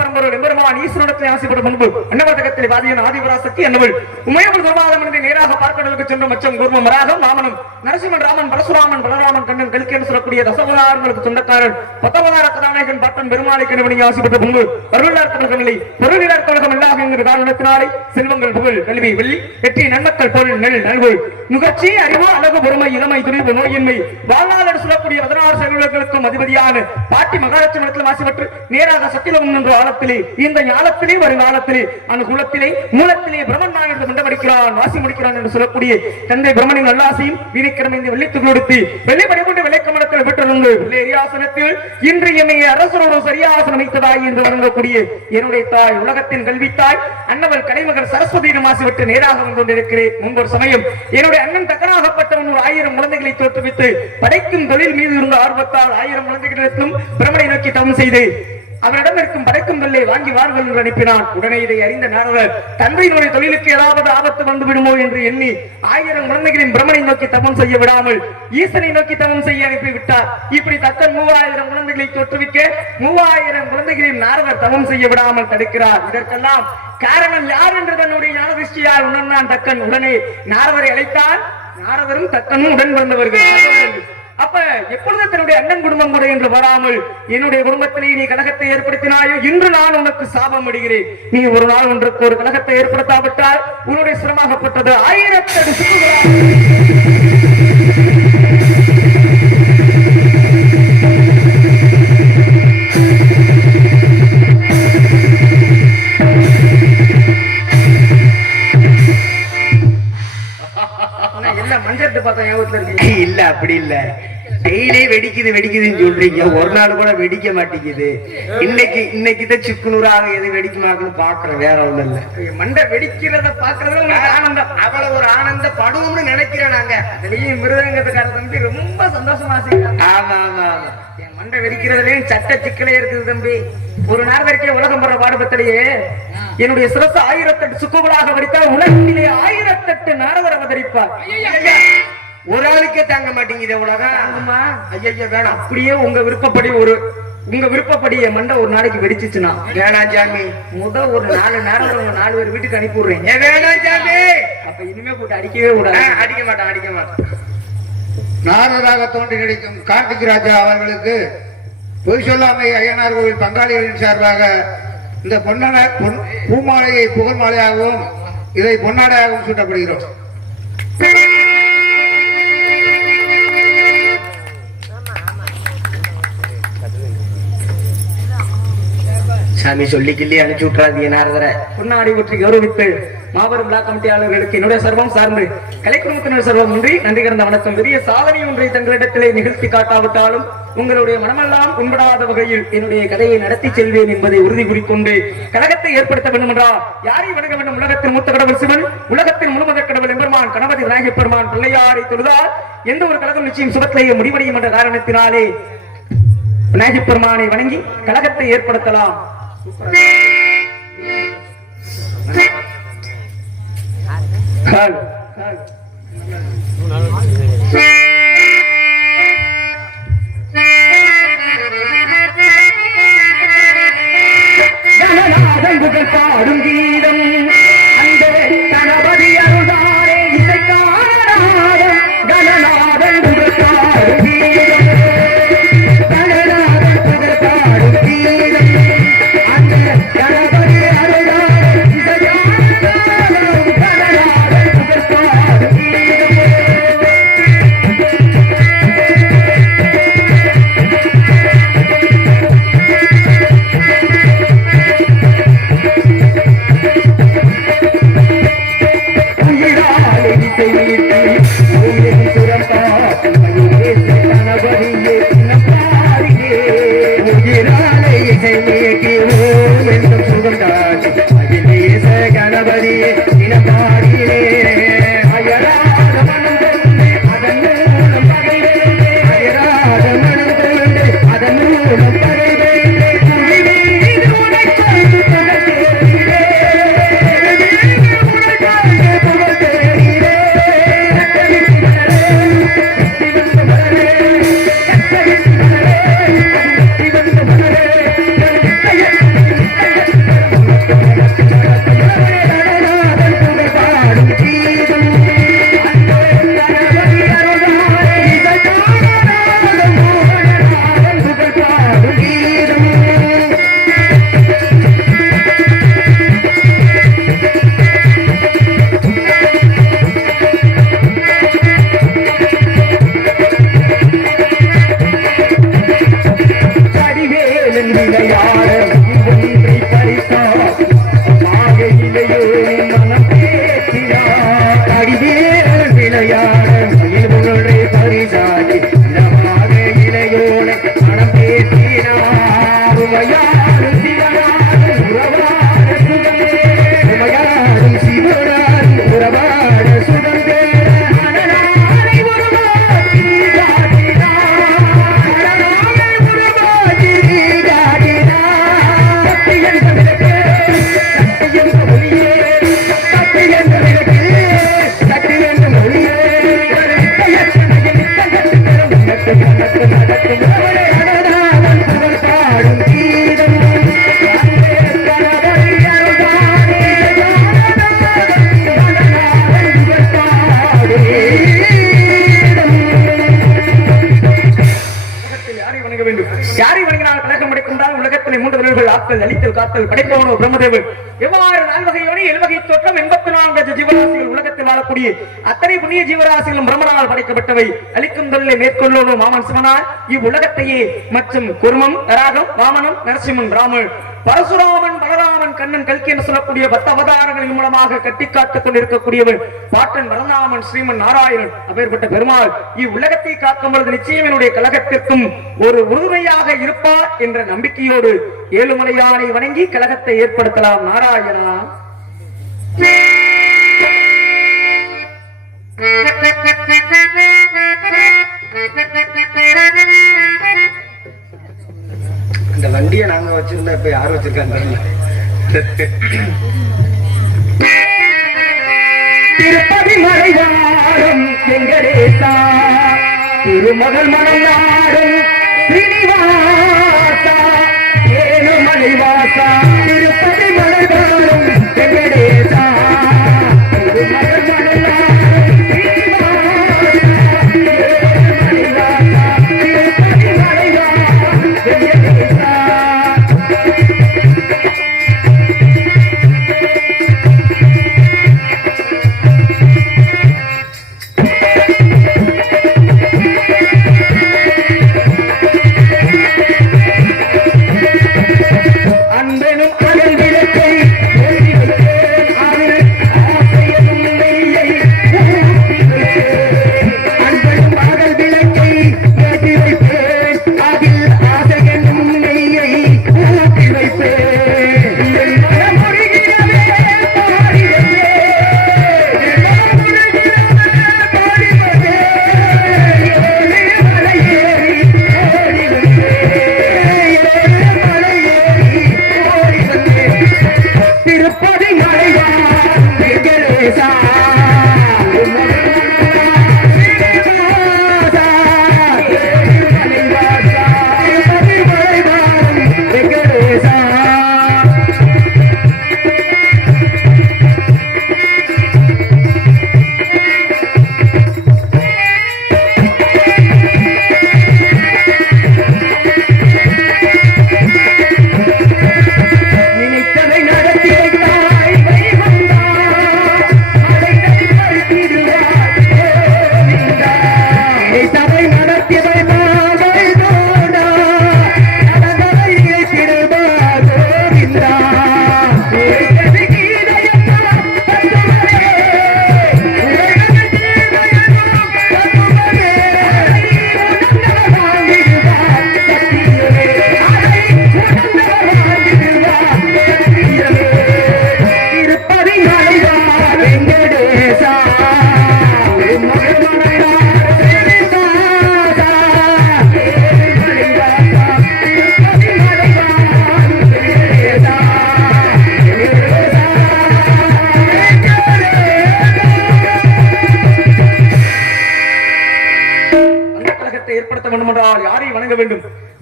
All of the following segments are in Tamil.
பரம்பரை எம்பெருமான் ஈஸ்வரத்தில் ஆசைப்படும் முன்பு அன்னவர்தகத்தில் வாதியின் ஆதிபராசக்தி அன்னவள் உமையவள் குருமாதம் என்று நேராக பார்க்கடலுக்கு சென்ற மச்சம் குருமம் மராகம் ராமனும் நரசிம்மன் ராமன் பரசுராமன் பலராமன் கண்ணன் கல்கேன்னு சொல்லக்கூடிய தசவதாரங்களுக்கு சொந்தக்காரன் 19 கதாநாயகன் பாட்டன் பெருமாளை கணிவணி ஆசைப்பட்ட முன்பு பொருளாதாரங்களை பொருளிலார் கழகம் இல்லாத என்கிற காரணத்தினாலே செல்வங்கள் புகழ் கல்வி வெள்ளி வெற்றி நன்மக்கள் பொருள் நெல் நல்கு நுகர்ச்சி அறிவு அழகு பொறுமை இளமை துணிவு நோயின்மை வாழ்நாள் சொல்லக்கூடிய 16 செல்வங்களுக்கும் அதிபதியான பாட்டி மகாலட்சுமி இடத்தில் ஆசைப்பட்டு நேராக சத்தியலோகம் என்ற ஆழத்திலே இந்த ஞானத்திலே வருங்காலத்திலே அனுகூலத்திலே மூலத்திலே பிரம்மன் என்று கொண்டமடிக்கிறான் வாசி முடிக்கிறான் என்று சொல்லக்கூடிய தந்தை பிரம்மனின் நல்லாசையும் வீணிக்கிழமை இந்த வெள்ளித்துக்கு கொடுத்து வெள்ளிப்படை கொண்டு வெள்ளைக்கமலத்தில் பெற்றிருந்து வெள்ளையாசனத்தில் இன்று என்னை அரசரோடு சரியாசனம் வைத்ததாய் என்று வழங்கக்கூடிய என்னுடைய தாய் உலகத்தின் கல்வித்தாய் அன்னவள் கலைமகர் சரஸ்வதியிடம் ஆசைப்பட்டு நேராக வந்து கொண்டிருக்கிறேன். முன்பொரு சமயம் என்னுடைய அண்ணன் தக்கனாகப்பட்டவன் 1000 குழந்தைகளை தோற்றுவித்து படைக்கும் தொழில் மீது இருந்த ஆர்வத்தால் 1000 குழந்தைகளிடத்திலும் பிரமனை நோக்கி தவம் செய்து அவரிடம் இருக்கும் படைக்கும் கல்லை வாங்கி வார்கள் என்று அனுப்பினான். உடனே இதை அறிந்த நாரதர் தந்தையினுடைய தொழிலுக்கு ஏதாவது ஆபத்து வந்து விடுமோ என்று எண்ணி 1000 குழந்தைகளின் பிரமனை நோக்கி தவம் செய்ய விடாமல் ஈசனை நோக்கி தவம் செய்ய அனுப்பிவிட்டார். இப்படி தத்தன் 3000 குழந்தைகளை தோற்றுவிக்க 3000 குழந்தைகளின் நாரதர் தவம் செய்ய விடாமல் தடுக்கிறார். இதற்கெல்லாம் காரணம் யார் என்று தன்னுடைய ஞான திருஷ்டியால் உணர்ந்தான் தக்கன். உடனே நாரதரை அழைத்தான். நாரதரும் தக்கனும் உடன் பிறந்தவர்கள். அப்ப எப்பொழுது தன்னுடைய அண்ணன் குடும்பம் கூட என்று வராமல் என்னுடைய குடும்பத்திலே நீ கலகத்தை ஏற்படுத்தினாயோ இன்று நான் உனக்கு சாபம் விடுகிறேன். நீ ஒரு நாள் ஒன்றுக்கு ஒரு கலகத்தை ஏற்படுத்தாவிட்டால் உன்னுடைய சிரமாகப்பட்டது 1000 இல்ல அப்படி இல்ல. டெய்லி வெடிக்குது வெடிக்குதுன்னு சொல்றீங்க, ஒரு நாள் கூட வெடிக்க மாட்டேங்குது. இன்னைக்குதான் சிக்குனூராக எது வெடிக்குமாக்குன்னு பாக்குறேன், வேற ஒண்ணு இல்ல. மண்டை வெடிக்கிறத பாக்குறது ஆனந்தம், அவ்வளவு ஒரு ஆனந்த படுவோம்னு நினைக்கிறேன். நாங்க அதுலயும் மிருதங்கத்துக்கார தம்பி ரொம்ப சந்தோஷமா செய்யறாங்க. ஆமா ஆமா ஆமா, என் மண்டை வெடிக்கிறதுலயும் சட்ட சிக்கலே இருக்குது தம்பி. ஒரு நேரத்திற்கே உலகம் போற பாடுபத்திலேயே என்னுடைய சிரசு 1008 சுக்குகளாக வடித்தால் உலகத்திலே 1008 நாரதர் அவதரிப்பார். ஒரு ஆளுக்கே தாங்க மாட்டேங்குது உலகம். ஐயா வேணாம், அப்படியே உங்க விருப்பப்படி என் மண்டை ஒரு நாளைக்கு வெடிச்சுச்சுன்னா வேணாம் சாமி. ஒரு 4 நேரம் 4 பேர் வீட்டுக்கு அனுப்பி விடுறேன். வேணாம் சாமி. அப்ப இனிமே போட்டு அடிக்கவே கூடாது. அடிக்க மாட்டேன். நாரதராக தோன்றி நடிக்கும் கார்த்திக் ராஜா அவர்களுக்கு பொய் சொல்லாமை ஐயனார் கோவில் பங்காளிகளின் சார்பாக இந்த பூமாலையை புகழ் மாலையாகவும் இதை பொன்னாடையாகவும் சூட்டப்படுகிறோம். சாமி சொல்லி கிள்ளி அனுப்பிச்சு விட்டுறாதீங்க நாரதரை. பொன்னாடி பற்றி கௌரவித்து மாபெரும் விழா கமிட்டியாளர்களுக்கு என்னுடைய சர்வம் சார்ந்து கலை குடும்பத்தினர் சர்வம் நன்றி கிடந்த வணக்கம். பெரிய சாதனை ஒன்றை தங்களிடத்திலே நிகழ்த்தி காட்டாவிட்டாலும் உங்களுடைய மனமெல்லாம் உண்படாத வகையில் என்னுடைய கதையை நடத்தி செல்வேன் என்பதை உறுதி கூறிக்கொண்டு கழகத்தை ஏற்படுத்த வேண்டும் என்றால் யாரை வணங்க வேண்டும்? உலகத்தின் மூத்த கடவுள் சிவன், உலகத்தின் முழுமுதற் கடவுள் எம்பெருமான் கணபதி விநாயகப் பெருமான் பிள்ளையாரை தொழுதால் எந்த ஒரு கழகம் நிச்சயம் சுபத்திலேயே முடிவடையும் என்ற காரணத்தினாலே விநாயகப் பெருமானை வணங்கி கழகத்தை ஏற்படுத்தலாம். பாடும் கீதம் அந்த கணபதி அருள்தாரே இசைக்காரநாதம் கணநாதன் பாடும் கீதம் கணநாதன் பாடும் கீதம் அந்த கணபதி அருள்தாரே இசைக்காரநாதம் கணநாதன் பாடும் ஆக்கல் அழித்தல் காத்தல் படைப்பவனோ பிரம்மதேவன் எவ்வாறு 4 வகையோடு 7 வகை தோற்றம் 84 ஜீவராசிகள் உலகத்தில் வாழக்கூடிய அத்தனை புண்ணிய ஜீவராசிகளும் பிரம்மனால் படைக்கப்பட்டவை. அளிக்கும் தொழிலை மேற்கொள்ளணும் மாமன் சிவனார் இவ்வுலகத்தையே மற்றும் குருமம் தராகம் வாமனம் நரசிம்மன் ராமன் பரசுராமன் பலராமன் கண்ணன் கல்கி என்று சொல்லக்கூடிய 10 அவதாரங்களின் மூலமாக கட்டி காத்துக் கொண்டிருக்கக்கூடியவன் பாட்டன் பரநாமன் ஸ்ரீமன் நாராயணன். அப்பேற்பட்ட பெருமாள் இவ்வுலகத்தை காக்கும் பொழுது நிச்சயம் என்னுடைய கழகத்திற்கும் ஒரு உறுதுணையாக இருப்பார் என்ற நம்பிக்கையோடு ஏழுமலையானை வணங்கி கழகத்தை ஏற்படுத்தலாம். நாராயணா. இந்த வண்டியை நாங்க வச்சிருந்தா இப்ப யார் வச்சிருக்காங்க? திருப்பதி மலைவாழும் வெங்கடேசா திருமகள் மலையாடும் ஸ்ரீனிவாசா ஏழுமலைவாசா திருப்பதி மலைவாழும் வெங்கடேசா திருமகள் மலையாடும் ஸ்ரீனிவாசா ஏழுமலைவாசா திருப்பதி மலைவாழும் வெங்கடேசா.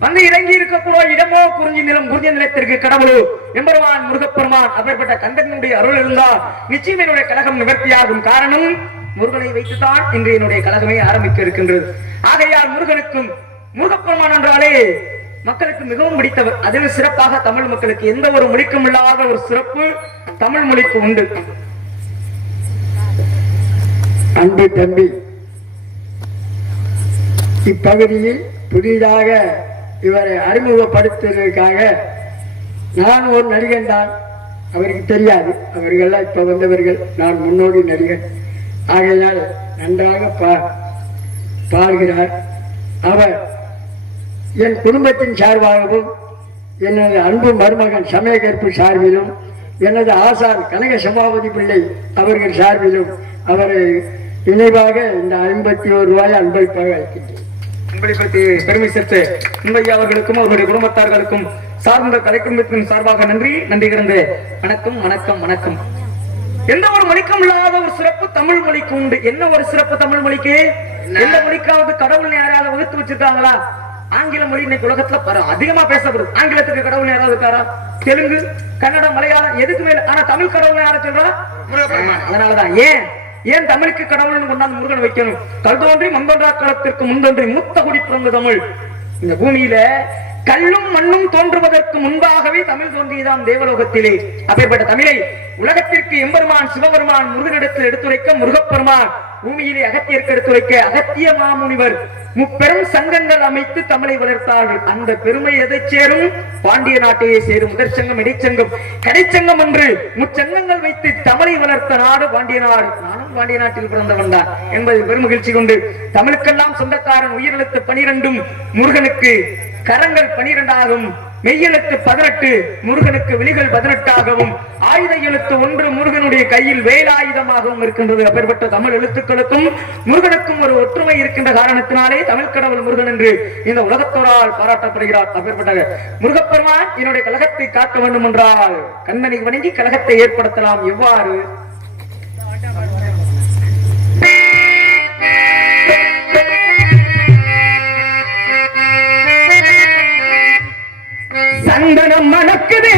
வந்து இறங்கி இருக்கக்கூட இடமோ குறிஞ்சி நிலம், குறிஞ்சி நிலத்திற்கு கடவுளோ எம்பெருமான் முருகப்பெருமான். அப்பேற்பட்ட கந்தனுடைய அருள் இருந்தால் நிச்சயம் என்னுடைய கழகம் நிவர்த்தியாகும். காரணம் முருகனை வைத்துத்தான் இன்று என்னுடைய கழகமே ஆரம்பிக்க இருக்கின்றது. ஆகையால் முருகனுக்கும் முருகப்பெருமான் என்றாலே மக்களுக்கு மிகவும் பிடித்தவர். அதில் சிறப்பாக தமிழ் மக்களுக்கு எந்த ஒரு மொழிக்கும் இல்லாத ஒரு சிறப்பு தமிழ் மொழிக்கு உண்டு. அன்பு தம்பி, இப்பகுதியில் புதிதாக இவரை அறிமுகப்படுத்துவதற்காக நான் ஒரு நடிகன் தான். அவருக்கு தெரியாது, அவர்கள்லாம் இப்ப வந்தவர்கள். நான் முன்னோடி நடிகன். ஆகையால் நன்றாக பாடுகிறார். அவர் என் குடும்பத்தின் சார்பாகவும் எனது அன்பு மருமகன் சமயகற்பு சார்பிலும் எனது ஆசான் கனக சபாபதி பிள்ளை அவர்கள் சார்பிலும் அவரை நினைவாக இந்த 51 ரூபாய் அன்பளிப்பாக அளிக்கின்றேன். அன்பளிப்பத்தை பெருமை சேர்த்து உண்மையா அவர்களுக்கும் அவருடைய குடும்பத்தார்களுக்கும் சார்ந்த கலைக்குடும்பத்தின் சார்பாக நன்றி கிடந்த வணக்கம் வணக்கம் வணக்கம். எந்த ஒரு மொழிக்கும் இல்லாத ஒரு சிறப்பு தமிழ் மொழிக்கு உண்டு. என்ன ஒரு சிறப்பு தமிழ் மொழிக்கு? எந்த மொழிக்காவது கடவுள் யாராவது வகுத்து வச்சிருக்காங்களா? ஆங்கில மொழி இன்னைக்கு உலகத்துல அதிகமா பேசப்படுது. ஆங்கிலத்துக்கு கடவுள் யாராவது இருக்காரா? தெலுங்கு, கன்னடம், மலையாளம் எதுக்கு மேல? ஆனா தமிழ் கடவுள் யார சொல்றா? அதனாலதான் ஏன் தமிழுக்கு கடவுள்னு கொண்டாந்து முருகன் வைக்கணும்? கல்தோன்றி மந்தோன்றா காலத்திற்கு முந்தொன்றி மூத்த குடி பிறந்த தமிழ். இந்த பூமியில கல்லும் மண்ணும் தோன்றுவதற்கு முன்பாகவே தமிழ் தோன்றியதாம் தேவலோகத்திலே. அப்பேற்பட்ட தமிழை உலகத்திற்கு எம்பெருமான் சிவபெருமான் முருகனிடத்தில் எடுத்துரைக்க முருகப்பெருமான் பூமியிலே அகத்தியருக்கு எடுத்துரைக்க அகத்திய மாமுனிவர் முப்பெரும் சங்கங்கள் அமைத்து தமிழை வளர்த்தார்கள். அந்த பெருமை எதை சேரும்? பாண்டிய நாட்டையே சேரும். முதற் சங்கம், இடைச்சங்கம், கடைச்சங்கம் என்று முச்சங்கங்கள் வைத்து தமிழை வளர்த்த நாடு பாண்டிய நாடு. நானும் பாண்டிய நாட்டில் பிறந்தவன் தான் என்பதை பெருமகிழ்ச்சி கொண்டு தமிழுக்கெல்லாம் சொந்தக்காரன் உயிரெழுத்து 12 முருகனுக்கு கரங்கள் 12 ஆகும், மெய்யெழுத்து 18 முருகனுக்கு விழிகள் 18 ஆகவும், ஆயுத எழுத்து 1 முருகனுடைய கையில் வேலாயுதமாகவும் இருக்கின்றது. அப்பேற்பட்ட தமிழ் எழுத்துக்களுக்கும் முருகனுக்கும் ஒரு ஒற்றுமை இருக்கின்ற காரணத்தினாலே தமிழ் கடவுள் முருகன் என்று இந்த உலகத்தோரால் பாராட்டப்படுகிறார். அப்பேற்பட்ட முருகப்பெருமான் என்னுடைய கழகத்தை காக்க வேண்டும் என்றால் கண்ணனை வணங்கி கழகத்தை ஏற்படுத்தலாம். எவ்வாறு? சந்தனம் மணக்குதே,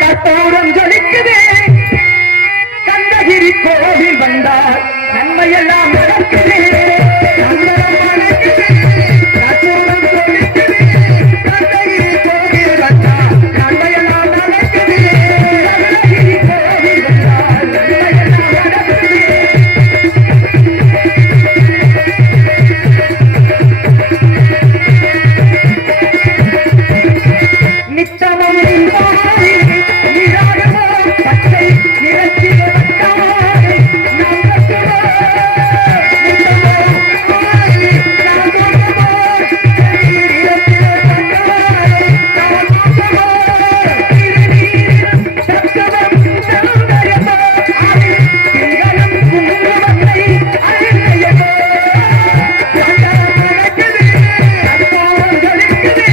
கற்பூரம் ஜொலிக்குதே, கந்தகிரி கோவில் வந்தார் நன்மையெல்லாம் நடக்குதே. சந்தனம் மணக்குதே, கற்பூரம் ஜொலிக்குதே, கந்தகிரி கோவில் வந்தார் நன்மையெல்லாம் நடக்குதே. கந்தகிரி கோவில் வந்தார் நன்மையெல்லாம் நடக்குதே. நித்தமும் நிராகமோ பச்சை நிறத்திலே வட்டாரே நம்பத்துவோ நித்தமோ நாகமோ நிறத்திலே வட்டாரே நம்பத்துவோ திருநீர் சத்தமம் சௌந்தர்யமோ ஆதி திங்களும் குங்குமத்தை அழிந்தையமோ சந்தனம் மணக்குதே, கற்பூரம் ஜொலிக்குதே,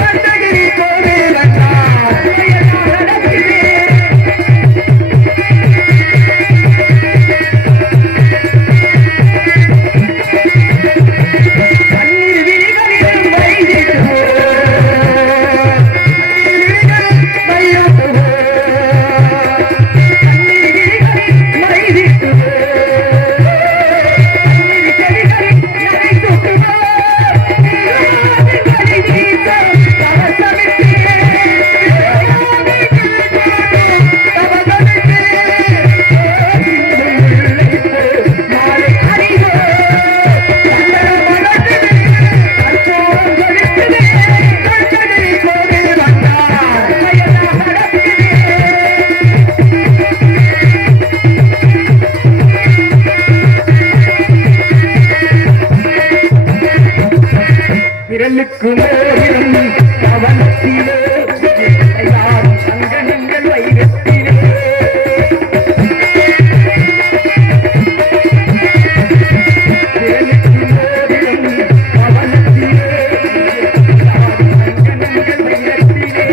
கந்தகிரி கோவில் வந்தார் நன்மையெல்லாம் நடக்குதே. கண்ணீர் விழிகளில் வைத்திடுவோ, கண்ணீர் விழிகளில் வைத்திடுவோ, கண்ணீர் விழிகளில் வைத்திடுவோ, கண்ணீர் செடிகளில் நனைத்துட்டுவோ, நீராவிகளை வீச கவசமிட்டே, கவசமிட்டே, மாலை அறிவோ, சந்தனம் மணக்குதே, கற்பூரம் ஜொலிக்குதே, கந்தகிரி கோவில் வந்தார் நன்மையெல்லாம் நடக்குதே. விரலுக்கு மேலும் கவனத்திலே யாரும் சங்கனங்கள் வைரத்திலே விரலுக்கு மேலும் கவனத்திலே யாரும் சங்கனங்கள் வைரத்திலே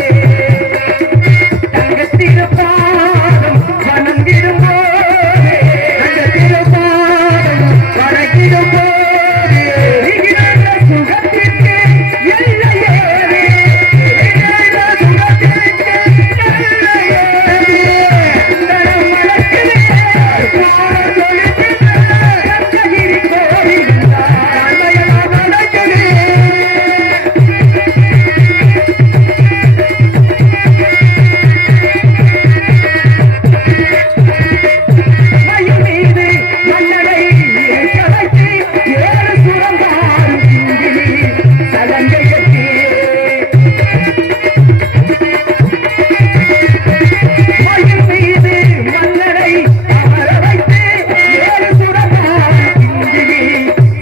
தங்கத்திருப்பாதம் வணங்கிடும் போதே, தங்கத்திருப்பாதம் வணங்கிடும் போதே, இங்கிருந்த சுகத்திற்கு எல்லையேறே, இங்கிருந்த சுகத்திற்கு எல்லையேறே. சந்தனம் மணக்குதே, கற்பூரம் ஜொலிக்குதே, கந்தகிரி கோவில் வந்தார் நன்மையெல்லாம் நடக்குதே. மயில் மீது மன்னரை இருக்க வைத்து, ஏழு சுரங்காரும் கிங்கிணி சலங்கை கட்டி. மயில் மீது மன்னரை அமர வைத்து, ஏழு சுரங்காரும் கிங்கிணி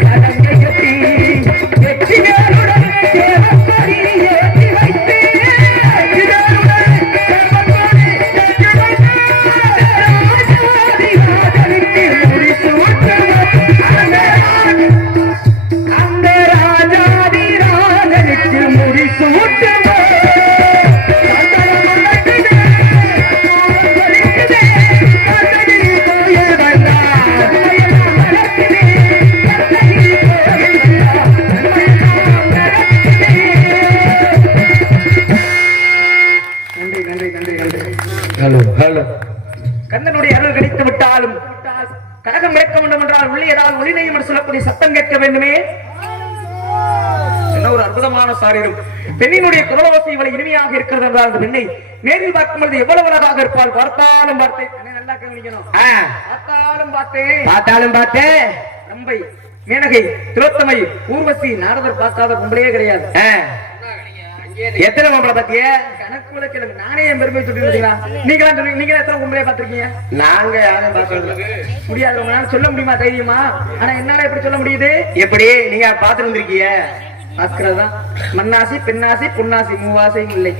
சலங்கை கட்டி. வெற்றி வேலுடன் தேவக்கொடி ஏற்றி வைத்து, வெற்றி வேலுடன் தேவக்கொடி ஏற்றி வைத்து, ராஜாதிராஜனுக்கு முடிசூட்டுவோம். அந்த ராஜாதிராஜனுக்கு முடிசூட்டுவோம். சந்தனம் மணக்குதே, கற்பூரம் ஜொலிக்குதே, கந்தகிரி கோவில் வந்தார் நன்மையெல்லாம் நடக்குதே. கந்தகிரி கோவில் வந்தார் நன்மையெல்லாம் நடக்குதே. நன்றி நன்றி நன்றி நன்றி. ஹலோ ஹலோ கந்தனுடைய அருள் கிடைத்து விட்டாலும் கழகம் கேட்க வேண்டும் என்றால் உள்ளே ஏதாவது ஒளிநயம் என்று சொல்லக்கூடிய சத்தம் கேட்க வேண்டுமே. ஒரு அற்புதமான சாரீரம். பெண்ணினுடைய குரலோசை இவ்வளவு இனிமையாக இருக்கிறது என்றால் அந்த பெண்ணை நேரில் பார்க்கும் பொழுது எவ்வளவு அழகாக இருப்பாள். பார்த்தாலும் பார்த்தேன், நல்லா கவனிக்கணும். பார்த்தாலும் பார்த்தேன் ரம்பை, மேனகை, திலோத்தமை, ஊர்வசி, நாரதர் பார்க்காத கும்பலே கிடையாது. எத்தனை மாப்பிள பாத்திய கணக்குல கிழங்கு நானே என் பெருமை சொல்லிருக்கீங்களா? நீங்க எத்தனை கும்பலே பாத்திருக்கீங்க? நாங்க யாரும் பார்க்க முடியாது. உங்களால சொல்ல முடியுமா தைரியமா? ஆனா என்னால எப்படி சொல்ல முடியுது? எப்படி நீங்க பாத்து வந்திருக்கீங்க? பாக்குறதுதான் மண்ணாசி, பெண்ணாசி, பொன்னாசி, மூவாசையும் இல்லை.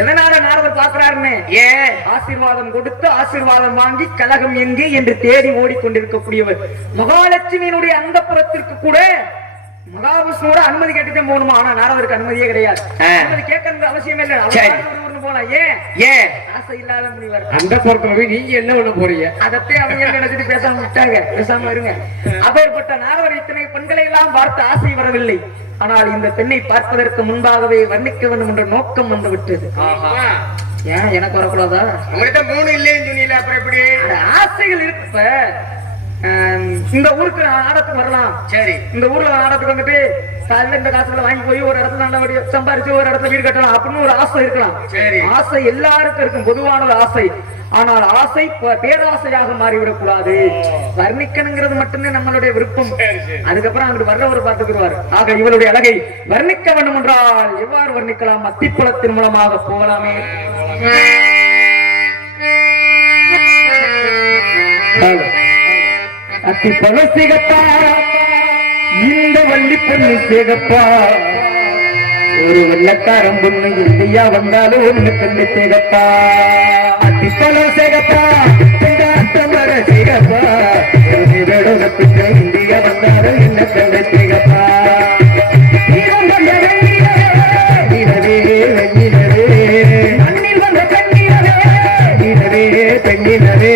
எதனால நாரதர் பாக்குறாருன்னு? ஏன் ஆசீர்வாதம் கொடுத்து ஆசீர்வாதம் வாங்கி கலகம் எங்கே என்று தேடி ஓடிக்கொண்டிருக்கக்கூடியவர் மகாலட்சுமியினுடைய அந்த புறத்திற்கு கூட மகாவிஷ்ணுவோட அனுமதி கேட்டுட்டே போகணுமா? ஆனா நாரதருக்கு அனுமதியே கிடையாது. அனுமதி கேட்கறது அவசியம் இல்லை. போலாம். ஏன் ஆசை இல்லாத முனிவர் அந்த பொறுத்தவரை நீங்க என்ன பண்ண போறீங்க? அதத்தே அவங்க நினைச்சிட்டு பேசாம விட்டாங்க. பேசாம இருங்க. அப்பேற்பட்ட நாரதர் இத்தனை பெண்களை எல்லாம் பார்த்து ஆசை வரவில்லை. ஆனால் இந்த பெண்ணை பார்ப்பதற்கு முன்பாகவே வர்ணிக்க வேண்டும் என்ற நோக்கம் வந்து விட்டது. ஏன் எனக்கு வரக்கூடாதா? உங்கள்கிட்ட 3 இல்லைன்னு சொன்னீங்க, அப்புறம் எப்படி? ஆசைகள் இருக்கு. இந்த ஊருக்கு ஆடத்துக்கு வரலாம். சரி, இந்த ஊர்ல ஆடத்துக்கு வந்துட்டு காலையில இந்த காசுல வாங்கி போய் ஒரு இடத்துல நல்ல சம்பாரிச்சு ஒரு இடத்துல வீடு கட்டலாம் அப்படின்னு ஒரு ஆசை இருக்கலாம். சரி, ஆசை எல்லாருக்கும் இருக்கும், பொதுவான ஒரு ஆசை. ஆனால் ஆசை பேராசையாக மாறிவிடக் கூடாது. வர்ணிக்கணுங்கிறது மட்டுமே நம்மளுடைய விருப்பம். அதுக்கப்புறம் அங்கு வர்றவர் பார்த்துக்குவார். ஆக இவருடைய அழகை வர்ணிக்க வேண்டும் என்றால் எவ்வாறு வர்ணிக்கலாம்? அத்திப்பழத்தின் மூலமாக போகலாமே. அத்திப்பழம் சிகப்பா, இந்த வள்ளி பொண்ணு சிகப்பா, ஒரு வெள்ளக்காரம் பொண்ணு இந்தியா வந்தாலும் ஒண்ணு கண்ணு சிகப்பா. அத்திப்பழம் சிகப்பா, இந்த அத்தமர சிகப்பா, ஒரு வேடகத்துக்கு இந்தியா வந்தாலும் என்ன கண்ணு சிகப்பா. மண்ணில் வந்த கண்ணீரவே, பெண்ணினவே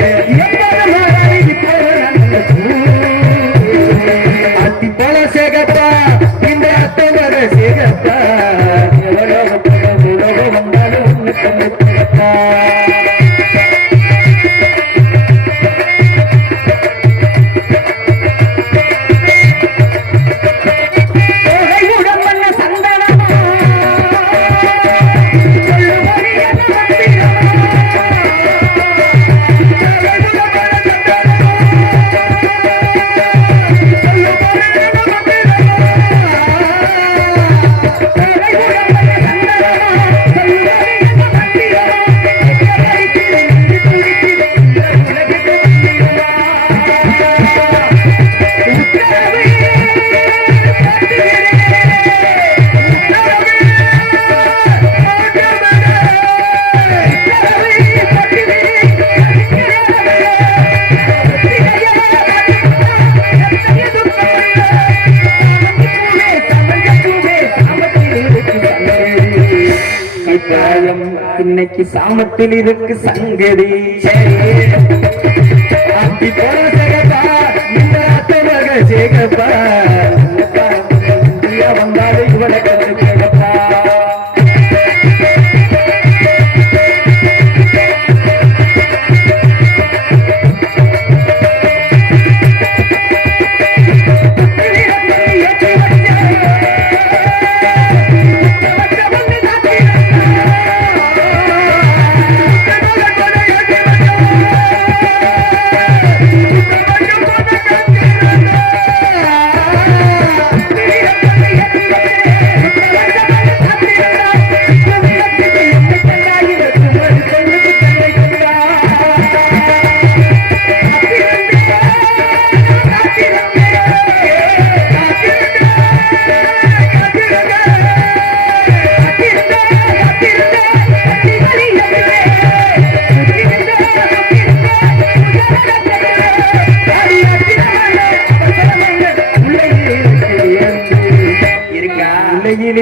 இன்னைக்கு சாமத்தில் இருக்கு சங்கதி. அத்தி போல சேகப்பா, இந்த அத்தமக சேகப்பா, இந்தியா வந்தாலும் இவளை கண்டு சேகப்பா.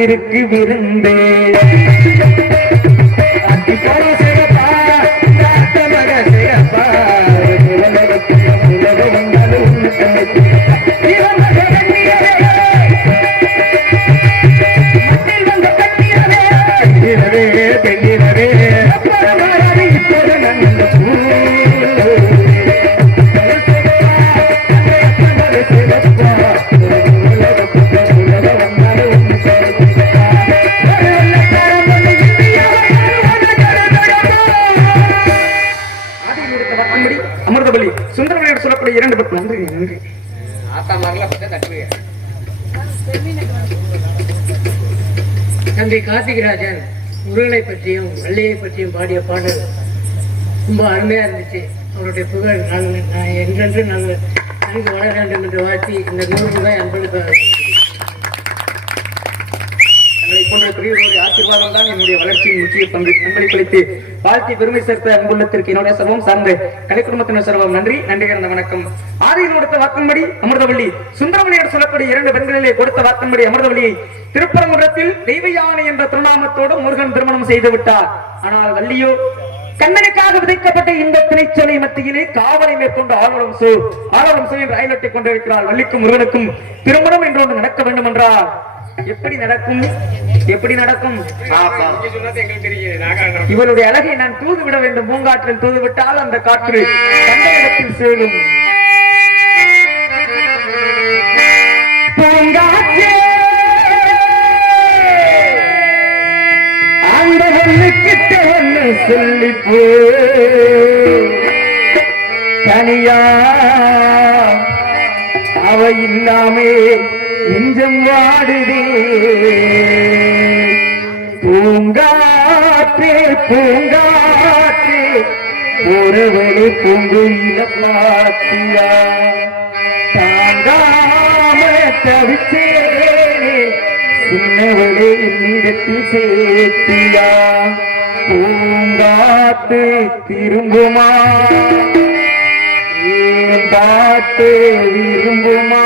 இருக்கு விருந்து அத்தி போல சேகப்பா, மக சேகப்பா, உலக வந்தாலும் பெண்ணினவே இப்போது நன்ன சேகப்பா, உலக வந்தாலும் சுந்தரமணியோடு சொல்லக்கூடிய இரண்டு பக்கம். நன்றி நன்றி. ஆத்தா மரல பத்த தட்டுவீங்க. தம்பி கார்த்திகராஜன் முருகனை பற்றியும் வள்ளியை பற்றியும் பாடிய பாடல் ரொம்ப அருமையா இருந்துச்சு. அவருடைய புகழ் நான் என்றென்று நாங்கள் நன்கு வளர வேண்டும் என்று வாழ்த்தி இந்த 100 ரூபாய் அன்பளிப்பு. தங்களை போன்ற பெரியவர்களுடைய ஆசீர்வாதம் தான் என்னுடைய வளர்ச்சியின் முக்கிய பங்கு. பங்களிப்பளித்து வாழ்த்தி பெருமை சேர்த்த அன்புள்ளத்திற்கு என்னுடைய சர்வம் சார்ந்த கலை குடும்பத்தினர் சர்வம் நன்றி நன்றி கலந்த வணக்கம். ஆதியில் கொடுத்த வாக்கின்படி அமிர்தவள்ளி சுந்தரமணியர் சொல்லக்கூடிய 2 பெண்களிலே கொடுத்த வாக்கின்படி அமிர்தவள்ளியை திருப்பரங்குன்றத்தில் தெய்வ யானை என்ற திருநாமத்தோடு முருகன் திருமணம் செய்து விட்டார். ஆனால் வள்ளியோ கண்ணனுக்காக விதைக்கப்பட்ட இந்த திணைச்சலை மத்தியிலே காவலை மேற்கொண்டு ஆளும் சூழல் ரயிலட்டை கொண்டிருக்கிறார். வள்ளிக்கும் முருகனுக்கும் திருமணம் என்று ஒன்று நடக்க வேண்டும் என்றால் எப்படி நடக்கும்? எப்படி நடக்கும்? இவளுடைய அழகை நான் தூது விட வேண்டும். பூங்காற்றில் தூது விட்டால் அந்த காற்று கண்ட சேரும். பூங்காற்றே அந்த கிட்ட ஒன்று சொல்லி போ தனியா அவ இல்லாமே நெஞ்சம் வாடுதே. பூங்காற்றே பூங்காற்றே ஒருவரை பூங்குயில பாத்தியா தாங்காம தவிச்சேனே சின்னவளே என்னிடத்தில் சேர்த்தியா. பூங்காத்து திரும்புமா ஏன் பாட்டு விரும்புமா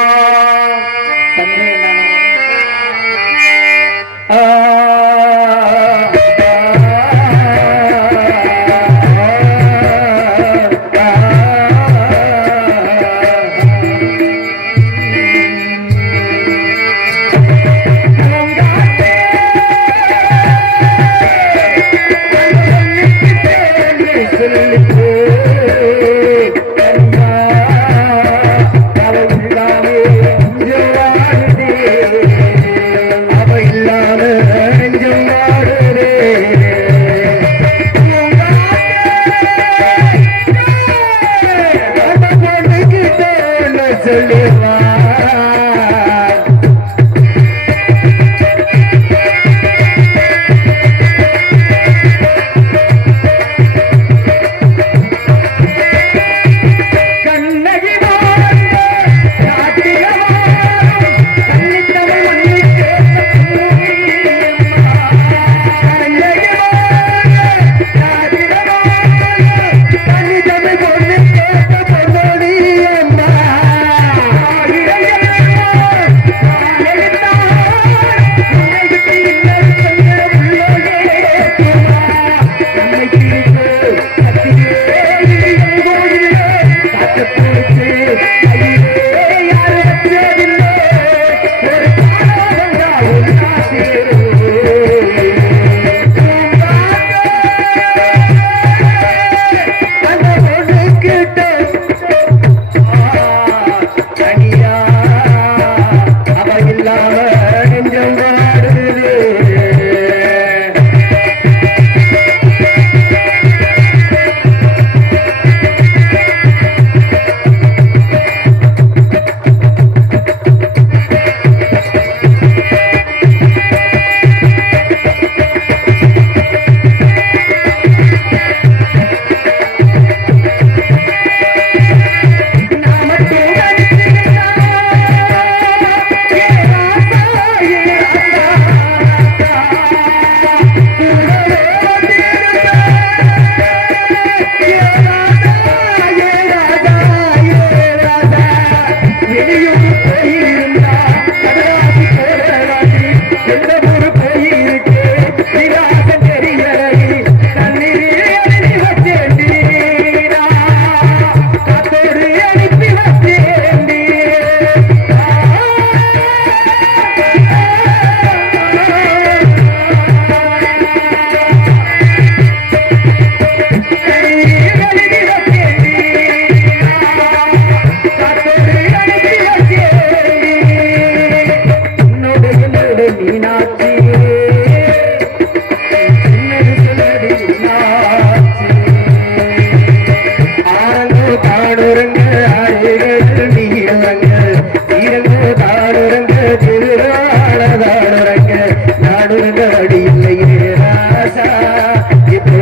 இப்போ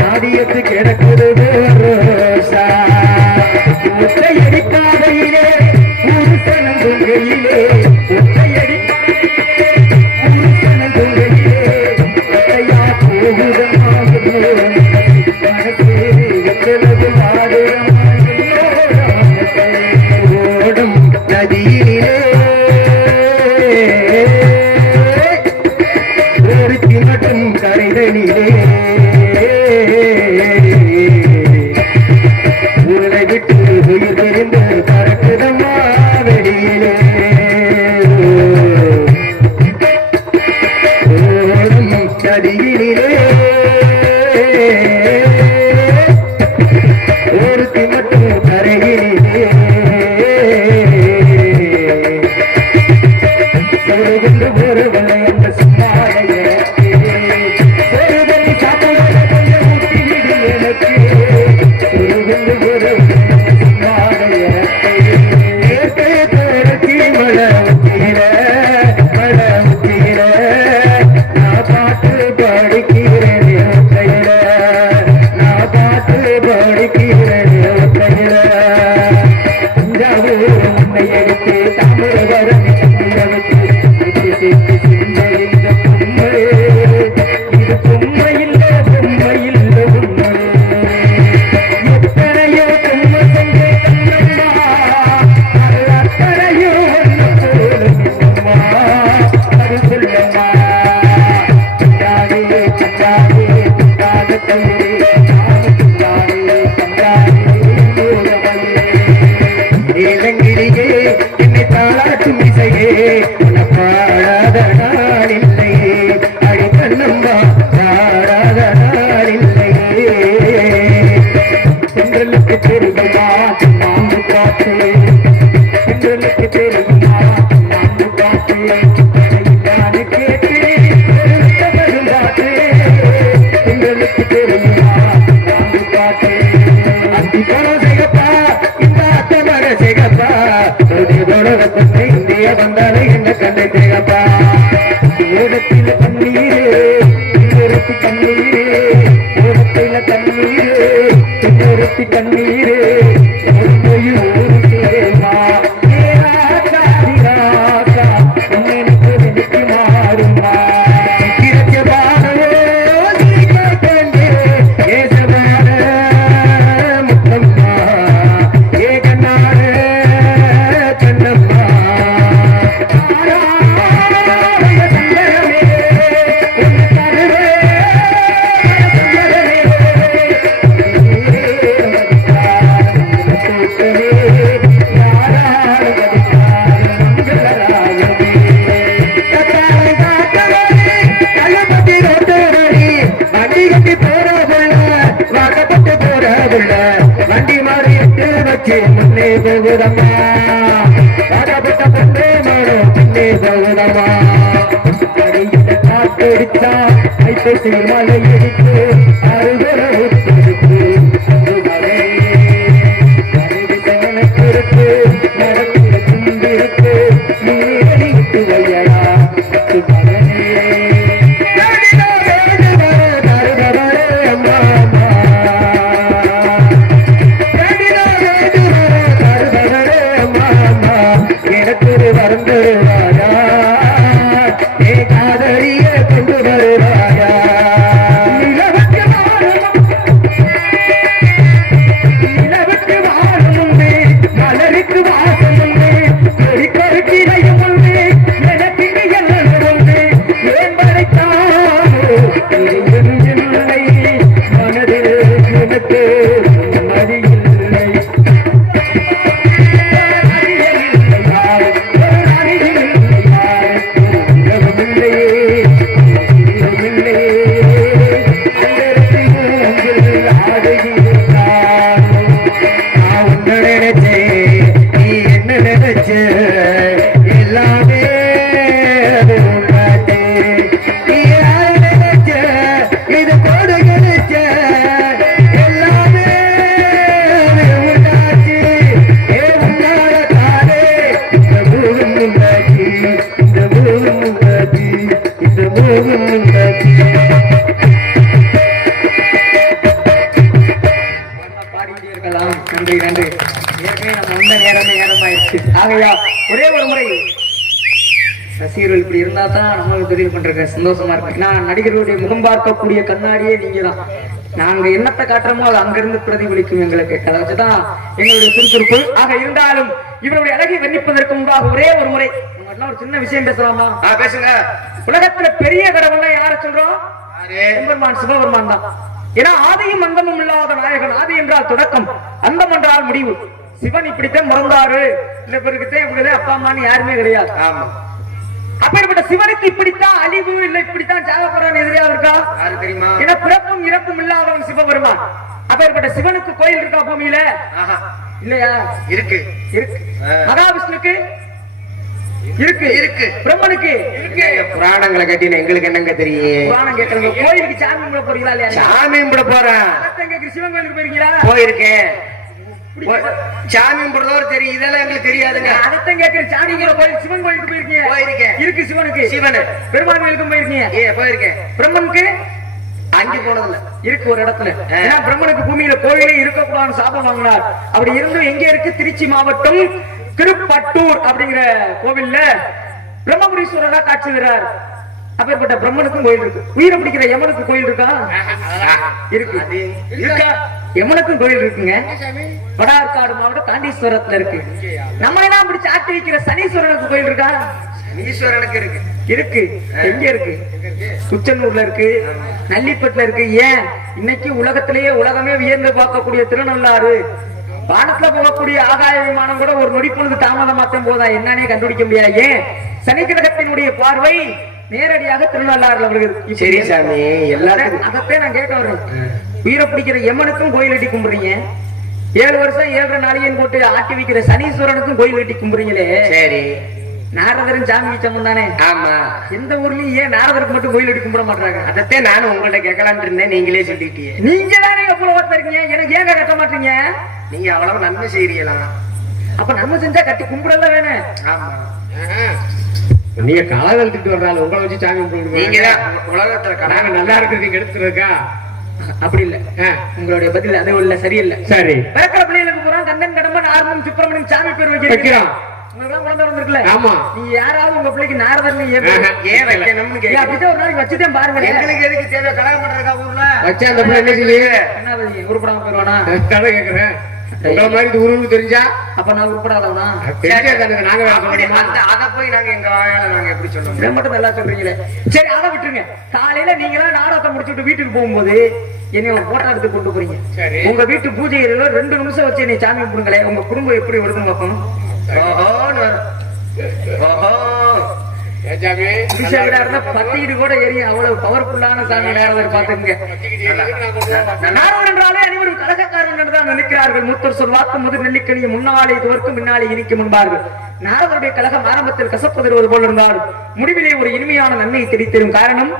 நாடியத்து கிடக்குது ரோசா ஒற்றையடிக்காதையிலே புருஷனம் துங்கையிலே ஒற்றையடிக்காதையிலே புருஷனம் துங்கையிலே ஒற்றையா போகுதமாகுது மனசே எத்தளவு ஓடும் நதியிலே ஒருத்தி மட்டும் கரைதனிலே உருளை விட்டு உயிர் தெரிந்து பறக்குதம்மா வெளியிலே ஓடும் நதியிலே ஒருத்தி மட்டும் கரையிலே சொல்லுகின்ற ஒரு வலை அந்த சும்மாலையே ஒருவரை சாப்பிட கொஞ்சம் ஊட்டி விடு எனக்கு சொல்லுகின்ற ஒரு சும்மாலையே நேர்கை தோரத்தி மழை ஊட்டியில நான் பாட்டு படிக்கிறேன் கையில நான் பாட்டு படிக்கிறேன் கையில தஞ்சாவூர் உன்னை எடுத்து தாமிரபரணி இந்த பொம்மை இது பொம்மை இல்ல பொம்மை இல்ல உண்மை எத்தனையோ பொம்மை செஞ்சே கண்ணம்மா அது அத்தனையோ சொல்லம்மா அது சொல்லம்மா கண்டாடே கண்டாடே கண்டாட தயிரே கண்டாடே ஏலங்கிரியே என்னை தாளாட்டும் இசையே பாடாத நாள் இல்லையே அடி கண்ணம்மா பாடாத நாள் இல்லையே பெண்களுக்கு தெரியுமா மாம்பு காத்து பெண்களுக்கு தெரியுமா மாம்பு காத்து நான் கேட்டேன் வரும் காத்து பெண்களுக்கு தெரியுமா மாம்பு காத்து அத்தி பணம் செய்யப்பா இந்த அத்தமர செய்யப்பா இந்திய வந்தாலே என்ன கண்ணை தேகப்பா ஓடத்தில தண்ணீரே இன்னொருத்தி கண்ணீரே ஓடத்தில தண்ணீரே இன்னொருத்தி கண்ணீரே ஒரு சேமா எனக்கு மாறுமா முத்தம்மா ஏ கண்ணாட கண்ணம்மா வண்டி மாறி எட்டு வச்சு முன்னே போகுதம்மா வாடப்பட்ட பொண்ணே மாறோ பின்னே போகுதம்மா காத்தடிச்சா ஐப்பசி மலை எடுத்து அறுவரை எடுத்து நடக்கிற துண்டிருக்கு நீட்டு வையடா எனக்கு வந்து ராஜா ஏ காதலிய கொண்டு வருவாயா நிலவக்க நன்றி நன்றி. ஏற்கனவே நம்ம வந்த நேரமாயிருச்சு. ஆகையா ஒரே ஒரு முறை ரசிகர்கள் இப்படி இருந்தா தான் நம்மளுக்கு தெரிவு பண்றது சந்தோஷமா இருக்கு. நான் நடிகர்களுடைய முகம் பார்க்கக்கூடிய கண்ணாடியே நீங்க தான். நாங்க என்னத்தை காட்டுறோமோ அது அங்கிருந்து பிரதிபலிக்கும் எங்களுக்கு. அதை வச்சுதான் எங்களுடைய சுறுசுறுப்பு. ஆக இருந்தாலும் இவருடைய அழகை வர்ணிப்பதற்கு முன்பாக ஒரே ஒரு முறை ஒரு சின்ன விஷயம் பேசலாமா? பேசுங்க. உலகத்துல பெரிய கடவுள்னா யார சொல்றோம்? எம்பெருமான் சிவபெருமான் தான். ஏன்னா ஆதியும் அந்தமும் இல்லாத நாயகன். ஆதி என்றால் தொடக்கம், அந்தம் என்றால் முடிவு. சிவன் இப்படித்தான் மறந்தாரு, இல்ல பிறகுதான் இப்படிதான் அப்பா அம்மான்னு யாருமே கிடையாது. அப்படிப்பட்ட சிவனுக்கு இப்படித்தான் அழிவு, இல்ல இப்படித்தான் ஜாகபுரான் எதிரியா இருக்கா? யாரு தெரியுமா? ஏன்னா பிறப்பும் இறப்பும் இல்லாதவன் சிவபெருமான். அப்பேற்பட்ட சிவனுக்கு கோயில் இருக்கா பூமியில? இல்லையா? இருக்கு இருக்கு. மகாவிஷ்ணுக்கு இருக்கு இருக்கு. பிரம்மனுக்கு இருக்கு. புராணங்களை கட்டின எங்களுக்கு என்னங்க தெரியும்? புராணம் கேட்கல. கோயிலுக்கு சாமி கும்பிட போறீங்களா இல்லையா? சாமி கும்பிட போறேன். சிவன் கோயிலுக்கு போயிருக்கீங்களா? போயிருக்கேன். சாமி கும்பிடுறதோர் தெரியும், இதெல்லாம் எங்களுக்கு தெரியாதுங்க. அதத்தான் கேட்கிறேன். சாமிங்கிற கோயில் சிவன் கோயிலுக்கு போயிருக்கீங்க? போயிருக்கேன். இருக்கு சிவனுக்கு. சிவன் பெருமாள் கோயிலுக்கும் போயிருக்கீங்க? போயிருக்கேன். பிரம்மனுக்கு அங்கே போனதில்ல. இருக்கு ஒரு இடத்துல. ஏன்னா பிரம்மனுக்கு பூமியில கோயிலே இருக்கக்கூடாதுன்னு சாபம் வாங்கினார். அப்படி இருந்தும் எங்க இருக்கு? திருச்சி மாவட்டம் திருப்பட்டூர் அப்படிங்கிற கோவில்ல பிரம்மபுரீஸ்வரரா காட்சி தரார். அப்பேற்பட்ட பிரம்மனுக்கும் கோயில் இருக்கு. உயிரை பிடிக்கிற யமனுக்கு கோயில் இருக்கா? இருக்கு. இருக்கா? யமனுக்கும் கோயில் இருக்குங்க. வடார்காடு மாவட்டம் தாண்டீஸ்வரத்துல இருக்கு. நம்ம எல்லாம் பிடிச்சு ஆட்டி வைக்கிற சனீஸ்வரனுக்கு கோயில் இருக்கா? ஈஸ்வரனுக்கு இருக்கு. இருக்கு. எங்க இருக்கு? குச்சனூர்ல இருக்கு, நல்லிப்பட்டுல இருக்கு. ஏன் இன்னைக்கு உலகத்திலேயே உலகமே வியந்து பார்க்கக்கூடிய திருநள்ளாறு, வானத்துல போகக்கூடிய ஆகாய விமானம் கூட ஒரு நொடி பொழுது தாமதமாற்றும் போதா என்னன்னே கண்டுபிடிக்க முடியாது. ஏன்? சனி கிரகத்தினுடைய பார்வை நேரடியாக திருநள்ளாறுல விழுகுது. சரி சாமி, எல்லாரும் அதத்தான் நான் கேட்க வரேன். உயிரை பிடிக்கிற எம்மனுக்கும் கோயில் கட்டி கும்பிடுறீங்க, 7 வருஷம் 7 நாளிகன் போட்டு ஆட்டி வைக்கிற சனீஸ்வரனுக்கும் கோயில் கட்டி கும்பிடுறீங்களே. சரி, நாரதரும் சாமி சமம் தானே? ஆமா. எந்த ஊர்லயும் ஏன் நாரதருக்கு மட்டும் கோயில் கட்டி கும்பிட மாட்டாங்க? அதத்தான் நானும் உங்கள்ட்ட கேட்கலான் இருந்தேன், நீங்களே சொல்லிட்டீங்க. நீங்க தானே எவ்வளவு இருக்கீங்க, எனக்கு ஏங்க கட்ட மாட்டீங்க? நீங்க அவ்வளவு நன்மை செய்றீங்களா? அப்ப நன்மை செஞ்சா கட்டி கும்பிடல வேணும். ஆமா, நீங்க காலத்துட்டு வர்றாங்க, உங்களை வச்சு சாமி கும்பிடுங்க. நீங்க உலகத்துல நாங்க நல்லா இருக்கிறதுக்கு எடுத்துருக்கா? அப்படி இல்ல, உங்களுடைய பதில் அது இல்ல, சரியில்லை. சரி, பிறக்கிற பிள்ளைகளுக்கு பூரா கந்தன் கடம்பன் ஆர்வம் சுப்பிரமணியன் சாமி பேர் வைக்கிறோம். உங்களுக்கு குழந்தை வந்திருக்குல்ல? ஆமா. நீங்க யாராவது உங்க பிள்ளைக்கு நாரதன் ஏன் வைக்கணும்னு அப்படிதான் ஒரு நாளைக்கு வச்சுதான் பாருங்க. எங்களுக்கு எதுக்கு தேவை? கலகம் பண்றதுக்கா ஊர்ல வச்சா அந்த பிள்ளை என்ன செய்ய? என்ன உருப்படாம போயிருவானா? கதை கேக்குறேன். உங்களை மாதிரி ஊருக்கு தெரிஞ்சா அப்ப நான் உருப்படாதவனா? நாங்க அத போய் நாங்க எங்க வாயால நாங்க எப்படி சொல்றோம்? மட்டும் நல்லா சொல்றீங்களே. சரி, அதை விட்டுருங்க. காலையில நீங்களா நாடகத்தை முடிச்சுட்டு வீட்டுக்கு போகும்போது என்னை ஒரு போட்டோ எடுத்து கொண்டு போறீங்க. உங்க வீட்டு பூஜையில 2 நிமிஷம் வச்சு என்னை சாமி கும்பிடுங்களே. உங்க குடும்பம் எப்படி வருதுன்னு பார்க்கணும். பத்திட்டு கூட எரியும், அவ்வளவு பவர்ஃபுல்லான சாமி நேரம் பாத்துங்க. நாரதர் என்றாலே அனைவரும் கலகக்காரன் என்றுதான் நினைக்கிறார்கள். மூத்தர் சொல்வாக்கு முதல் நெல்லிக்கணியை முன்னாலே இதுவரைக்கும் முன்னாலே இனிக்கும் என்பார்கள். நாரதருடைய கழகம் ஆரம்பத்தில் கசப்பு தருவது போல் இருந்தாலும் முடிவிலே ஒரு இனிமையான நன்மையை தெரிவித்தரும். காரணம்,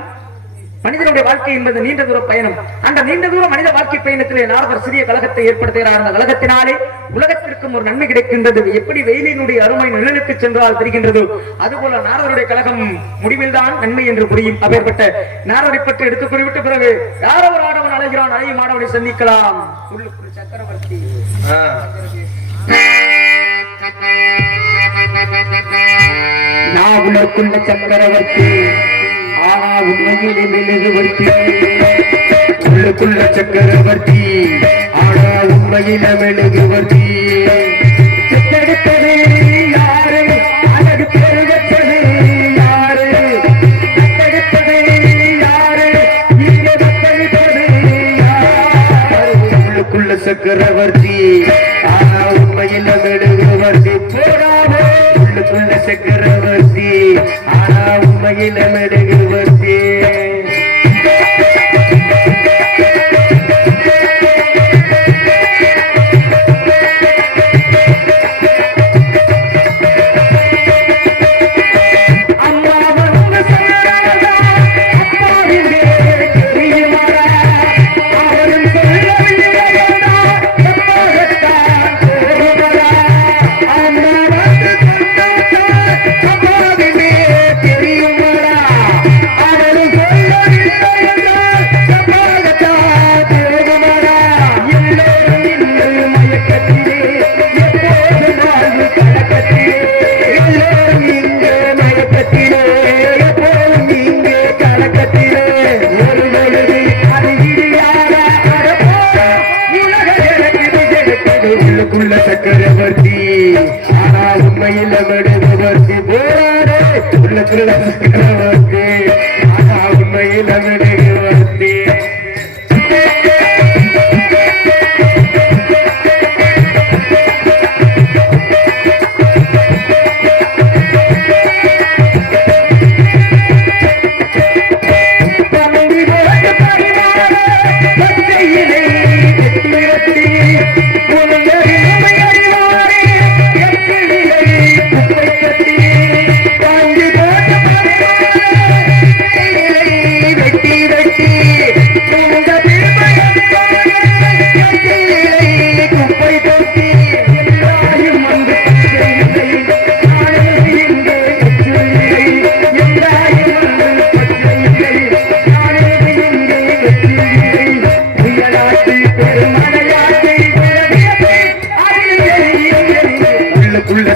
மனிதனுடைய வாழ்க்கை என்பது நீண்ட தூர பயணம். அந்த நீண்ட தூர மனித வாழ்க்கை பயணத்திலே நாரதர் சிறிய கழகத்தை ஏற்படுத்துகிறார். அந்த கழகத்தினாலே உலகத்திற்கும் ஒரு நன்மை கிடைக்கின்றது. எப்படி வெயிலினுடைய அருமை நிழலுக்கு சென்றால் தெரிகின்றது, அதுபோல நாரதருடைய கழகம் முடிவில் தான் நன்மை என்று புரியும். அப்பேற்பட்ட நாரதரை பற்றி எடுத்துக் கூறிவிட்டு பிறகு யாரோ ஒரு ஆடவன் அழைகிறான், அழையும் ஆடவனை சந்திக்கலாம். சக்கரவர்த்தி நான் உனக்குள்ள சக்கரவர்த்தி, ஆனா உண்மையிலே மெழுகுவர்த்தி. உள்ளுக்குள்ள சக்கரவர்த்தி, ஆனா உண்மையில மெழுகுவர்த்தி. செத்தெடுத்தது யாரு, அழகு பெருகத்தது யாரு, செத்தெடுத்தது யாரு, இங்கே வெத்தெடுத்தது யாரு. உள்ளுக்குள்ள சக்கரவர்த்தி, ஆனா உண்மையில மெழுகுவர்த்தி. போடாமோ உள்ளுக்குள்ள சக்கரவர்த்தி, ஆனா உண்மையில மெழுகுவர்த்தி. தெரியுமாடா உள்ளுக்குள்ள சக்கரவர்த்தி ஆனா உண்மையில் மெழுகுவர்த்தி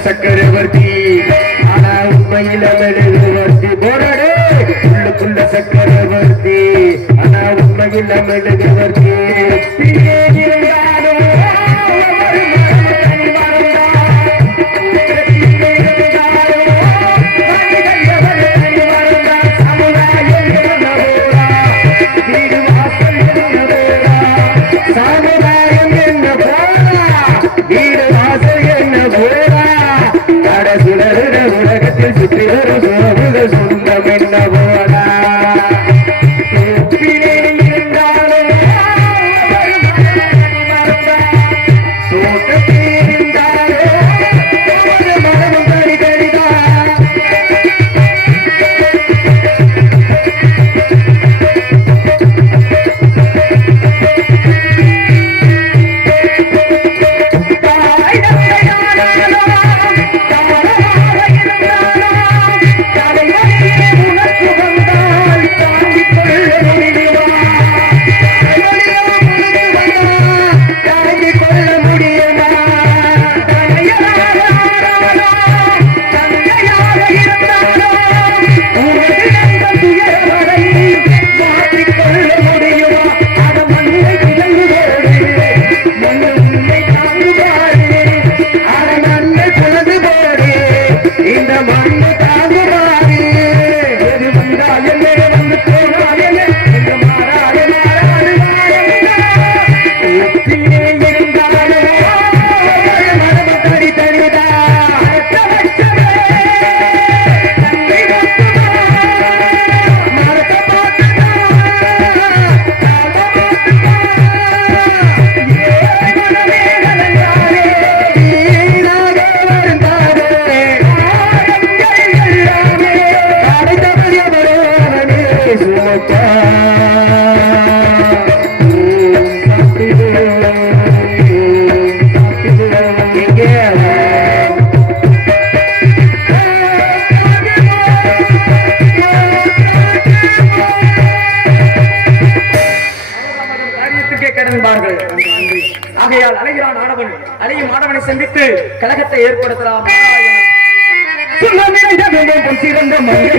சக்கரவர்த்தி ஆனா உண்மையில மெழுகுவர்த்தி போராடு உள்ளுக்குள்ள சக்கரவர்த்தி ஆனா உண்மையில மெழுகுவர்த்தி சாமுதாயம் என்ன போரா வீடு வாசல் என்ன போரா சுடருட உலகத்தில் சுற்றி வரும் சோமுக சொந்தம் என்ன போரா இருந்தாலும் தோட்டத்தில் இருந்தாலும் மனமும் கடிதடிதான் ஆகையால் அலைகிறான் ஆடவன் அலையும் ஆடவனை சந்தித்து கலகத்தை ஏற்படுத்தலாம். சிறந்த மங்கை